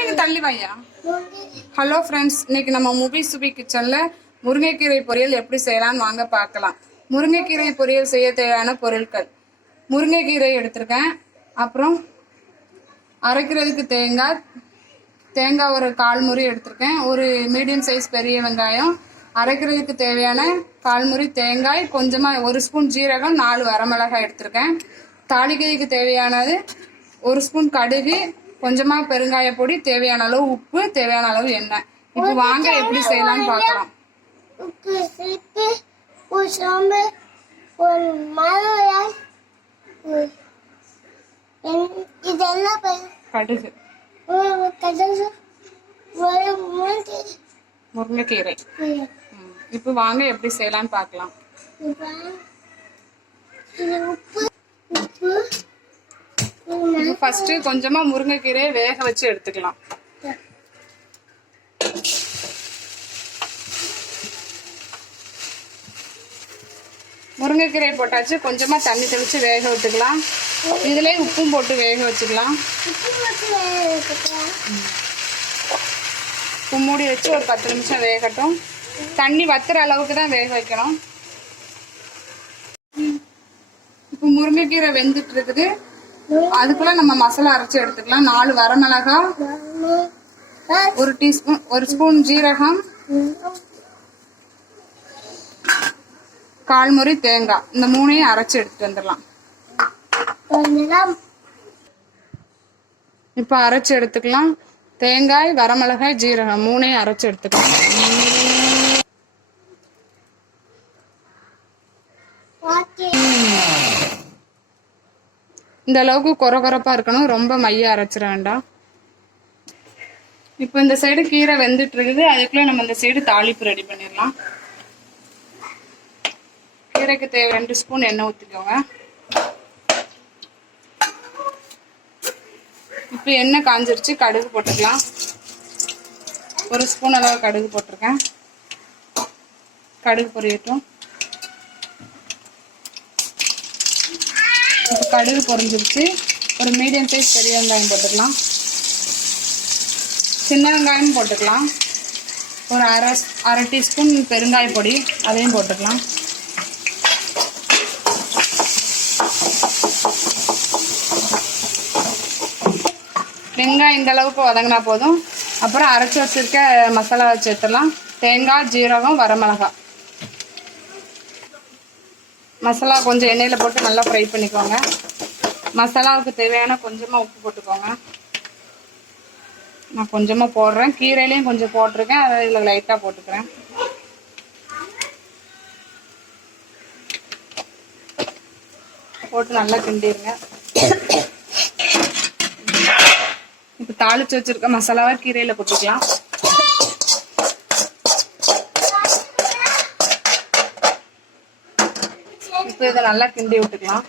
சுபிக்கு தள்ளி வையா. Hello friends, இன்னைக்கு நம்ம சுபி கிச்சன்ல முருங்கைக்கீரை பொரியல் எப்படி செய்யலாம்னு வாங்க பார்க்கலாம். முருங்கைக்கீரை பொரியல் செய்ய தேவையான பொருட்கள்: முருங்கைக்கீரை எடுத்திருக்கேன், அப்புறம் அரைக்கிறதுக்கு தேங்காய் ஒரு 1/4 முறி எடுத்திருக்கேன், ஒரு மீடியம் சைஸ் பெரிய வெங்காயம், அரைக்கிறதுக்கு தேவையான 1/4 முறி தேங்காய், கொஞ்சமாக 1 ஸ்பூன் ஜீரகம், 4 வரமிளகாய் எடுத்திருக்கேன். தாளிக்கிறதுக்கு தேவையானது 1 ஸ்பூன் கடுகு, கொஞ்சமாக பெருங்காய பொடி, தேவையான அளவு உப்பு, தேவையான அளவு எண்ணெய். இப்போ வாங்க எப்படி செய்யலாம்னு பார்க்கலாம். கடுகு, முருங்கைக்கீரை. இப்போ வாங்க எப்படி செய்யலாம்னு பார்க்கலாம். ஃபர்ஸ்ட் கொஞ்சமா முருங்கைக்கீரையை வேக வச்சு எடுத்துக்கலாம். முருங்கைக்கீரை போட்டாச்சு, கொஞ்சமா தண்ணி தெளிச்சு வேக விட்டுக்கலாம். இதுலயே உப்பும் போட்டு வேக வச்சுக்கலாம். உப்பு மூடி வச்சு ஒரு 10 நிமிஷம் வேகட்டும். தண்ணி வத்துற அளவுக்கு தான் வேக வைக்கணும். இப்போ முருங்கைக்கீரை வெந்துட்டு இருக்குது. அதுக்குள்ள நம்ம மசாலா அரைச்சி எடுத்துக்கலாம். 4 வரமிளகாய், 1 ஸ்பூன் ஜீரகம், 1/4 முறி தேங்காய், இந்த 3ஐயும் அரைச்சி எடுத்துட்டு வந்துடலாம். இப்ப அரைச்சி எடுத்துக்கலாம். தேங்காய், வரமிளகாய், ஜீரகம் 3ஐயும் அரைச்சி எடுத்துக்கலாம். இந்த அளவுக்கு கொரகொரப்பா இருக்கணும், ரொம்ப மைய அரைச்சிட வேண்டாம். இப்போ இந்த சைடு கீரை வெந்துட்டு இருக்குது, அதுக்குள்ள நம்ம இந்த சைடு தாளிப்பு ரெடி பண்ணிடலாம். கீரைக்கு தேவை 2 ஸ்பூன் எண்ணெய் ஊற்றிக்கோங்க. இப்போ எண்ணெய் காஞ்சிருச்சு, கடுகு போட்டுக்கலாம். 1 ஸ்பூன் அளவு கடுகு போட்டிருக்கேன். கடுகு பொரியட்டும். கடுகு பொரிஞ்சிருச்சு. ஒரு மீடியம் சைஸ் பெரிய வெங்காயம் போட்டுக்கலாம். சின்ன வெங்காயம் போட்டுக்கலாம். ஒரு அரை டீஸ்பூன் பெருங்காய பொடி, அதையும் போட்டுக்கலாம். வெங்காயம் இந்த அளவுக்கு வதங்கினா போதும். அப்புறம் அரைச்சி வச்சிருக்க மசாலாவை சேர்த்துடலாம். தேங்காய், ஜீரகம், வரமிளகாய். மசாலா கொஞ்சம் எண்ணெயில் போட்டு நல்லா ஃப்ரை பண்ணிக்கோங்க. மசாலாவுக்கு தேவையான கொஞ்சமாக உப்பு போட்டுக்கோங்க. நான் கொஞ்சமாக போடுறேன், கீரையிலையும் கொஞ்சம் போட்டிருக்கேன், அதை இதில் லைட்டாக போட்டுக்கிறேன். போட்டு நல்லா கிண்டிடுங்க. இப்போ தாளிச்சு வச்சிருக்க மசாலாவை கீரையில் போட்டுக்கலாம். இப்போ இதை நல்லா கிண்டி விட்டுக்கலாம்.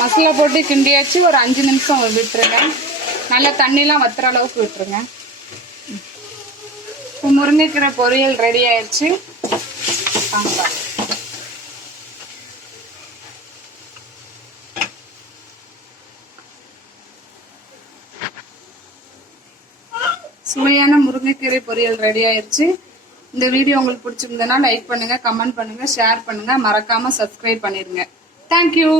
மசாலா போட்டு கிண்டியாச்சு. ஒரு 5 நிமிஷம் விட்டுருங்க. நல்லா தண்ணிலாம் வத்துற அளவுக்கு விட்டுருங்க. இப்போ முருங்கைக்கீரை பொரியல் ரெடி ஆயிடுச்சு. சுவையான முருங்கைக்கீரை பொரியல் ரெடி ஆயிடுச்சு. இந்த வீடியோ உங்களுக்கு பிடிச்சிருந்ததுன்னா லைக் பண்ணுங்க, கமெண்ட் பண்ணுங்க, ஷேர் பண்ணுங்க, மறக்காம சப்ஸ்கிரைப் பண்ணிருங்க. தேங்க்யூ.